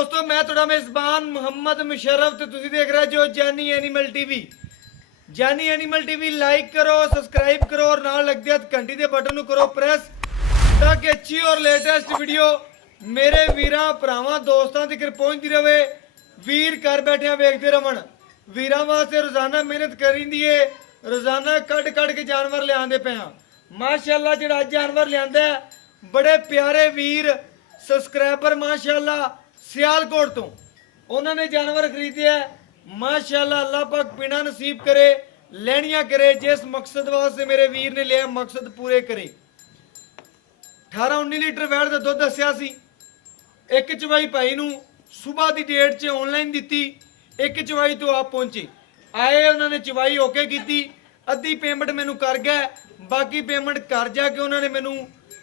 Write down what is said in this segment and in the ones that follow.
दोस्तों मैं थोड़ा मेजबान मुहम्मद मुशर्रफ ते तुसी देख रहे जो जानी एनिमल टीवी। जानी एनिमल टीवी लाइक करो, सब्सक्राइब करो और नाल लग दिया घंटी दे बटन नु करो प्रेस ताकि अच्छी और लेटेस्ट वीडियो मेरे वीरां भरावां दोस्तां तक पहुंचती रहे। वीर घर बैठे वेखते रवन। वीरां वास्ते रोजाना मेहनत करींदी है, रोजाना कट के जानवर लियादे पे हाँ। माशाअल्लाह जिहड़ा जानवर लियांदा है बड़े प्यारे वीर सब्सक्राइबर माशाअल्लाह सियालकोट तो उन्होंने जानवर खरीदे है। माशाअल्लाह अल्लाह पाक पीना नसीब करे, लेनिया करे। जिस मकसद वास्ते मेरे वीर ने लिया मकसद पूरे करे। 18-19 लीटर वैट का दुध दसिया सी। एक चवाई भाई नूं सुबह की डेट च ऑनलाइन दी, एक चवाई तो आप पहुंचे आए, उन्होंने चवाई ओके की, अद्धी पेमेंट मैनू कर गए, बाकी पेमेंट घर जाके उन्होंने मैनू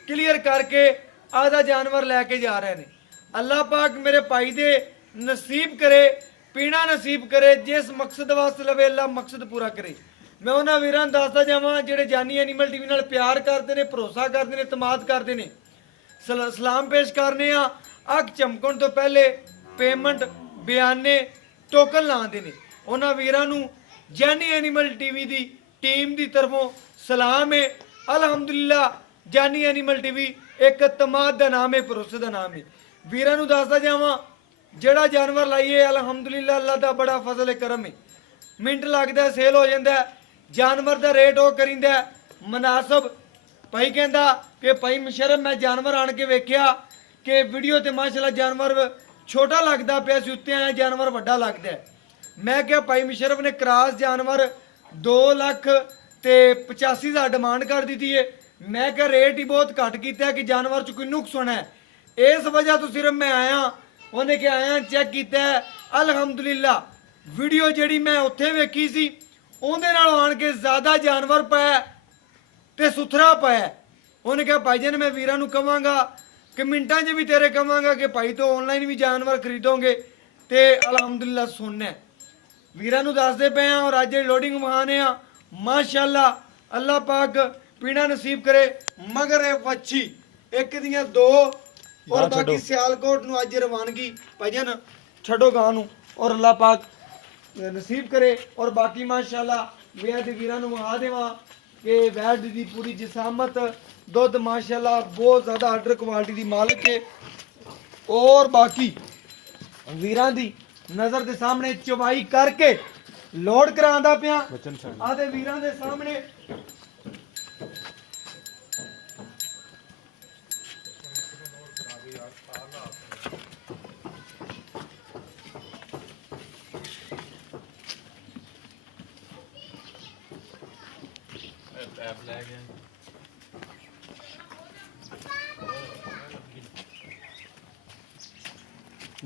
क्लीयर करके आधा जानवर लैके जा रहे हैं। अल्लाह पाक मेरे भाई दे नसीब करे, पीना नसीब करे। जिस मकसद वास्ते लवे अल्लाह मकसद पूरा करे। मैं उन्होंने वीरां दसदा जावां जेडे जानी एनिमल टीवी नाल प्यार करते हैं, भरोसा करते हैं, इतमाद करते हैं। सलाम पेश करने अख चमकण तो पहले पेमेंट बयाने टोकन लाते हैं। उन्होंने वीरां नूं जानी एनिमल टीवी की टीम की तरफों सलाम है। अलहमदुलिल्लाह जानी एनिमल टीवी एक तमाद का नाम है, भरोसे का नाम है। वीरां नूं दसदा जावां जेड़ा जानवर लाइए अलहमदुलिल्लाह अल्लाह का बड़ा फजल करम है। मिंट लगता है सेल हो जाता है। जानवर का रेट वो करींदा मुनासब। भाई कहता कि भाई मुशर्रफ मैं जानवर आन के वेख्या कि वीडियो ते माशाल्लाह जानवर छोटा लगता पिया सी, उत्ते आया जानवर वड्डा लगता है। मैं क्या भाई मुशर्रफ ने क्रॉस जानवर 2,85,000 डिमांड कर दी है। मैं क्या रेट ही बहुत घट किया कि जानवर च कोई नुक्स होना है। इस वजह तो सिर्फ मैं आया, उन्हें क्या आया चेक किया है। अलहमदुलिल्लाह वीडियो जी मैं उत्थे वेखी सी उहदे नाल आन के ज़्यादा जानवर पाया ते सुथरा पाया। उन्हें क्या भाई जी ने मैं वीरां नूं कहांगा कि मिंटां च भी तेरे कहांगा कि भाई तो ऑनलाइन भी जानवर खरीदोगे तो अलहमदुलिल्लाह सुनना वीरां नूं दसदे पे हैं। और अज लोडिंग वहाने माशाअल्लाह अल्लाह पाक पीना नसीब करे। मगर वच्छी एक दियां दो और बाकी सियालकोट नूं अज रवानगी भजन छड्डो गां नूं और अल्लाह पाक नसीब करे। और बाकी माशाअल्लाह मैं ते वीरां नूं वहा देवां कि वैट दी पूरी जिसामत दुध माशाअल्लाह बहुत ज़्यादा आर्डर क्वालिटी दी मालिक है। और बाकी वीरां दी नज़र के सामने चवाई करके लोड करांदा पिया आदे वीरां दे सामने।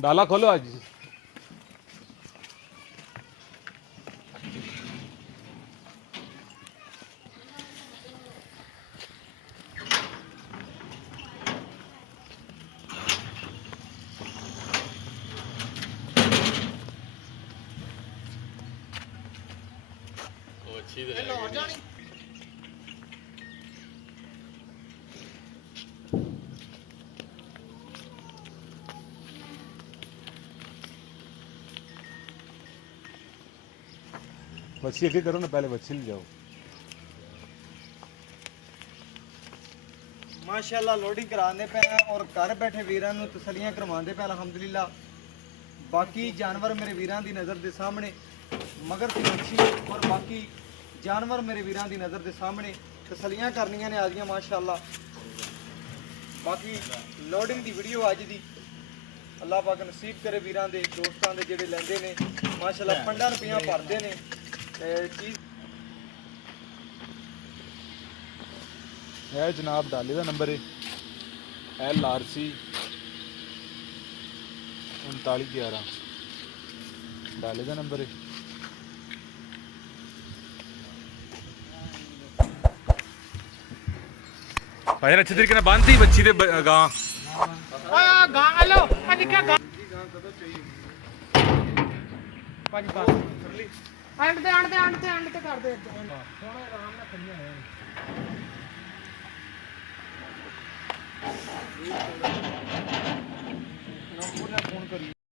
डाला खोलो आज बच्ची अगे करो ना, पहले बच्ची ले जाओ। माशाअल्लाह लोडिंग कराने पे और घर बैठे वीरां नूं तसलियां करवाते पे अलहमदुलिल्लाह। बाकी जानवर मेरे वीरां दी नज़र के सामने मगर सी मच्छी और बाकी जानवर मेरे वीरां दी नज़र के सामने तसलियां करनियां ने आदियां माशाअल्लाह। बाकी लोडिंग दी वीडियो अज दी अल्लाह पाक नसीब करे वीरां दे दोस्तां दे जेड़े लैंदे ने माशाअल्लाह 15 रुपया भरदे ने चीज़ है जनाब। डाले का नंबर है LRC 3911 डाले का नंबर है। भाई अच्छे तरीके से बांधती बच्ची दे गां गां हेलो अजी क्या गां पांच पास एंड ते कर दे सोना आराम ਨਾਲ ਖੜੀਆਂ ਹੋਣ।